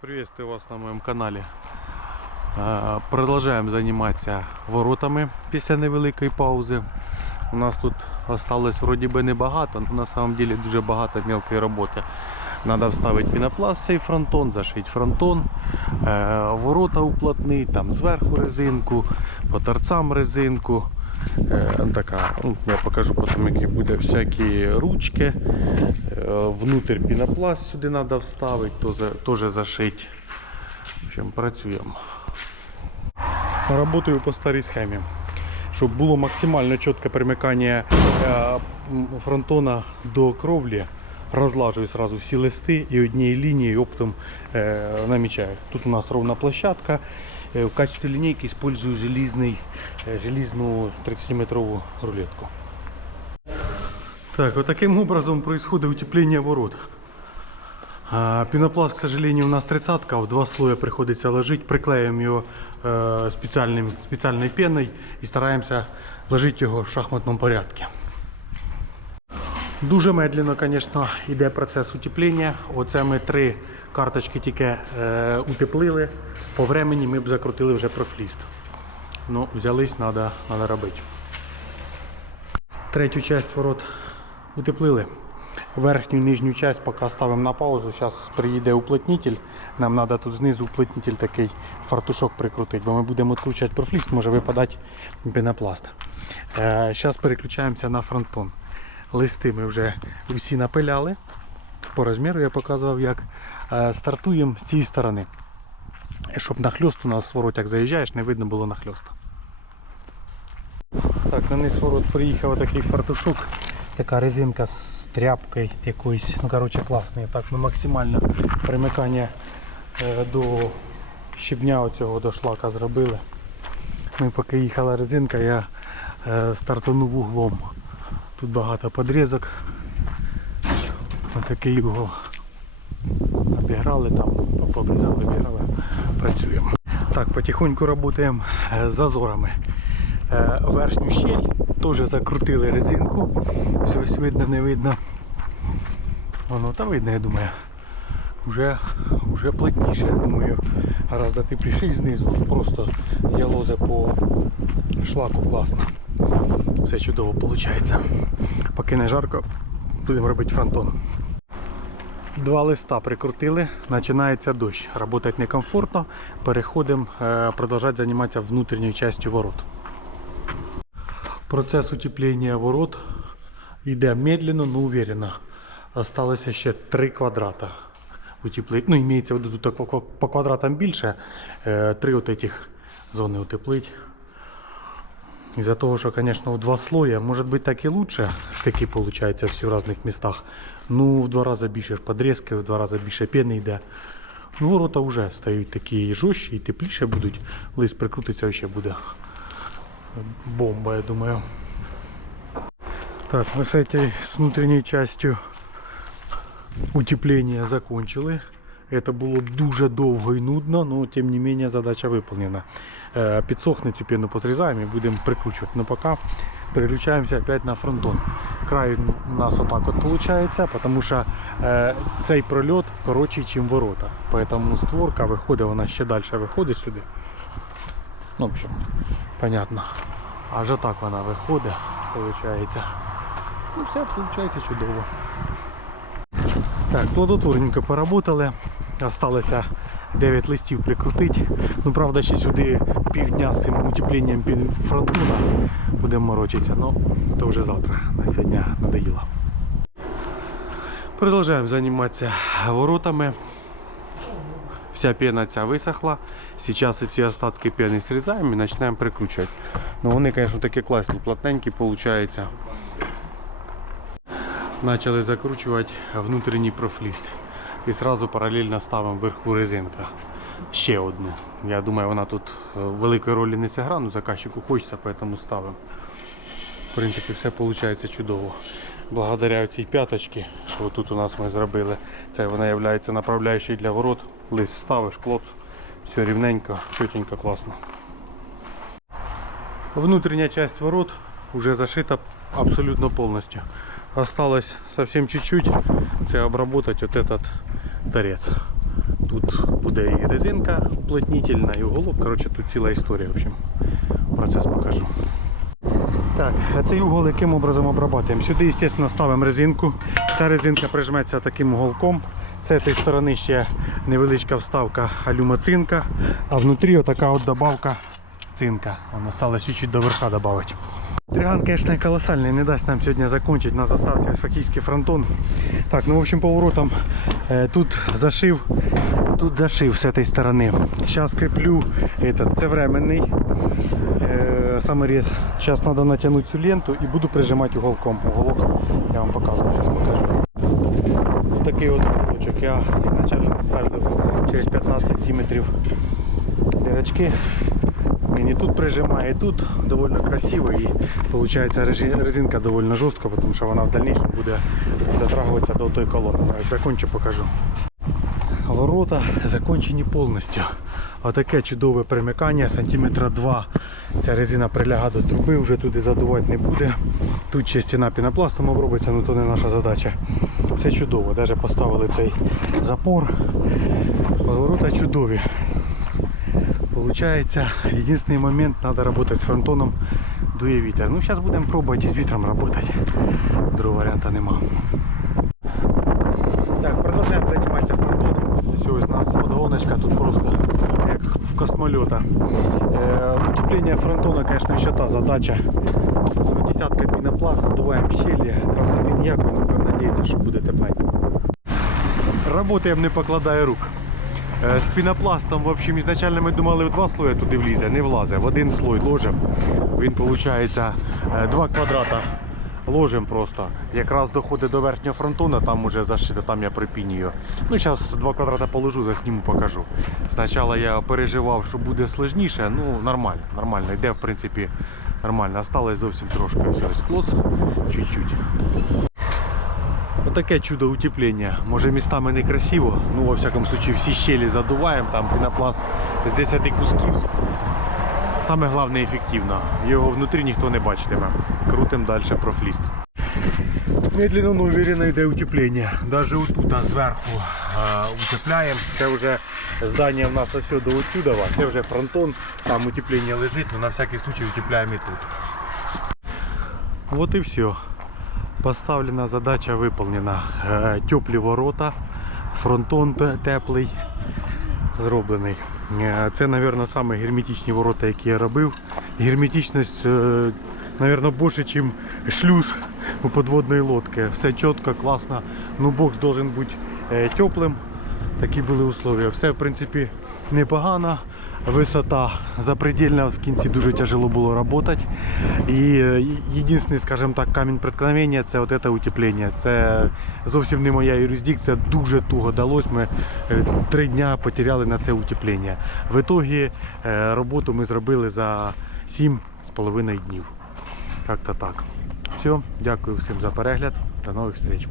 Приветствую вас на моем канале. Е, Продовжуємо займатися воротами після невеликої паузи. У нас тут осталось вроді би небагато, але на самом деле дуже багато мелкої роботи. Надо вставити пінопласт в цей фронтон, зашити фронтон, е, ворота уплотнити, там зверху резинку, по торцам резинку. Е, така, ну, я покажу потім, які буде всякі ручки. Е, Внутрь пінопласт сюди треба вставити, теж зашити. Працюємо. Работаю по старій схемі. Щоб було максимально чітке примикання е, фронтона до кровлі, розлажую сразу всі листи і однією лінією оптом е, намічаю. Тут у нас ровна площадка. Е, В качестве лінійки использую железний, е, железну 30-метрову рулетку. Так, вот таким образом происходит утепление ворот. Пенопласт, к сожалению, у нас 30 в два слоя приходится ложить. Приклеим его э, специальным, специальной пеной и стараемся ложить його в шахматному порядку. Дуже медленно, звісно, йде процес утеплення. Оце ми три карточки тільки е, утеплили. По времені ми б закрутили вже профліст. Ну, взялись, треба робити. Третю часть ворот утеплили. Верхню і нижню часть поки ставимо на паузу. Зараз приїде уплотнитель. Нам треба тут знизу уплотнитель такий фартушок прикрутити, бо ми будемо відкручувати профліст, може випадати пенопласт. Зараз переключаємося на фронтон. Листи ми вже усі напиляли. По розміру я показував, як Е, стартуємо з цієї сторони. Щоб нахльост у нас ворот, як заїжджаєш, не видно було нахльоста. Так, на низ ворот приїхав такий фартушок, така резинка з тряпкою якоюсь, ну коротше класний. Так, ми максимально примикання е, до щебня оцього до шлака зробили. Ми поки їхала резинка, я е, стартанув углом. Тут багато подрізок. Отакий угол. Обіграли там, обрізали, обіграли, працюємо. Так, потихоньку працюємо з зазорами. Е, Верхню щель теж закрутили резинку. Все ось видно, не видно. Воно та видно, я думаю. Вже, вже плотніше, я думаю, гораздо тепліше і знизу. Просто ялозе по шлаку класно. Все чудово виходить. Поки не жарко, будемо робити фронтон. Два листа прикрутили, починається дощ. Работать некомфортно. Переходимо е, продовжувати займатися внутрішньою частю ворот. Процес утеплення ворот йде медленно, но уверенно. Осталося ще три квадрата утеплити. Ну, імеється в виду тут по- по квадратам більше. Е, Три от этих зони утеплить. Из-за того, что, конечно, в два слоя, может быть так и лучше, стыки получается все в разных местах. Ну, в два рази більше подрізки, в два рази більше пени йде. Ну, ворота вже стають такі жорстчі і тепліше будуть. Лист прикрутиться ще буде бомба, я думаю. Так, мы с этой с внутренней частью утепления закончили. Это було дуже довго і нудно, але тим не менее задача виконана. Е, Підсохне цю пену позрізаємо і будемо прикручувати. Ну поки переключаємося опять на фронтон. Край у нас отак от виходить, тому що е, цей прольот коротший, ніж ворота. Поэтому створка виходить, вона ще далі виходить сюди. Ну, в общем, понятно. Аж отак вона виходить, виходить. Ну все, виходить чудово. Так, плодотворненько поработали. Осталося 9 листів прикрутити. Ну, правда, ще сюди півдня з цим утепленням під фронтуна будемо морочитися. Ну, то вже завтра. На сьогодні надоїло. Продовжуємо займатися воротами. Вся пена ця висохла. Зараз ці остатки пени срізаємо і починаємо прикручувати. Ну вони, звісно, такі класні, плотненькі виходить. Почали закручувати внутрішній профліст. І одразу паралельно ставимо вверху резинка. Ще одну. Я думаю, вона тут е, великої ролі не зіграє, але заказчику хочеться, тому ставимо. В принципі, все виходить чудово. Благодаря цій п'яточці, що тут у нас ми зробили, це вона є направляючою для ворот. Лист ставиш, клоц, все рівненько, чотенько, класно. Внутренняя часть ворот уже зашита абсолютно полностью. Осталось совсем чуть-чуть, це обработать вот этот торец. Тут буде і резинка уплотнительна, і уголок. Коротше, тут ціла історія. В общем, процес покажу. Так, а цей угол яким образом обрабатуємо? Сюди, звісно, ставимо резинку. Ця резинка прижметься таким уголком. З цієї сторони ще невеличка вставка алюмоцинка, а внутрі отака от добавка цинка. Воно сталося чуть-чуть до верха додати. Триган, конечно, колоссальный, не дасть нам сегодня закончить. У нас остался фактически фронтон. Так, ну в общем поворотом э, тут зашив, тут зашив с этой стороны. Сейчас креплю этот, це временний э, саморез. Сейчас надо натянуть всю ленту и буду прижимать уголком. Уголок я вам показываю, сейчас покажу. Вот такий от уголочок. Я изначально ставив через 15 сантиметрів дырочки. Тут прижимає, і тут довольно красиво і виходить резинка довольно жорстка, тому що вона в дальнейшем буде дотрагуватися до той колони. Так, Закончу покажу. Ворота закончені повністю. Отаке чудове примикання, сантиметра 2. Ця резина прилягає до труби, вже туди задувати не буде. Тут ще стіна пінопластом обробиться, але то не наша задача. Все чудово. Навіть поставили цей запор. Ворота чудові. Получается, единственный момент, надо работать с фронтоном, дує вітер. Ну, зараз будемо пробувати з вітром працювати. Другого варіанта нема. Так, продовжуємо займатися фронтоном. Все, у нас подгоночка тут просто як в космольота. Е, утеплення фронтона, конечно, ще та задача. Десятка пінопласт, задуваємо щелі, красоти ніякої, але надіятися, що буде тепленько. Работаємо не покладає рук. Е, З пінопластом, в общем, ізначально ми думали в два слої туди влізе, не влазе. В один слой ложимо. Він виходить два квадрата. Ложимо просто. Якраз доходить до верхнього фронтона, там уже зашито, там я припінюю. Ну, зараз два квадрата положу, засніму, покажу. Спочатку я переживав, що буде сложніше, ну нормально, нормально. Йде, в принципі, нормально. Осталось зовсім трошки. Ось клоц, чуть-чуть. Отаке чудо утеплення. Може містами не красиво, ну во всякому случае всі щелі задуваємо, там пінопласт з 10 кусків. Саме головне ефективно. Його внутрі ніхто не бачитиме. Крутим далі профліст. Медленно, но уверенно йде утеплення. Навіть отут зверху утепляємо. Це вже здання в нас ось до отсюда. Це вже фронтон, там утеплення лежить, але на всякий случай утепляємо і тут. Вот и все. Поставлена задача выполнена. Е, Теплі ворота, фронтон теплий зроблений. Е, Це, мабуть, саме ворота, які я робив. Герметичність, мабуть, більше, ніж шлюз у подводної лодки. Все чітко, класно. Ну, бокс має бути е, теплим. Такі були условия. Все, в принципі, непогано. Висота запредельна, в кінці дуже тяжело було працювати. І е, єдиний, скажімо так, камінь преткновення це от це утеплення. Це зовсім не моя юрисдикція, дуже туго далось. Ми е, три дня потеряли на це утеплення. В итогі е, роботу ми зробили за 7,5 днів. Так-то так. Все, дякую всім за перегляд. До нових зустріч.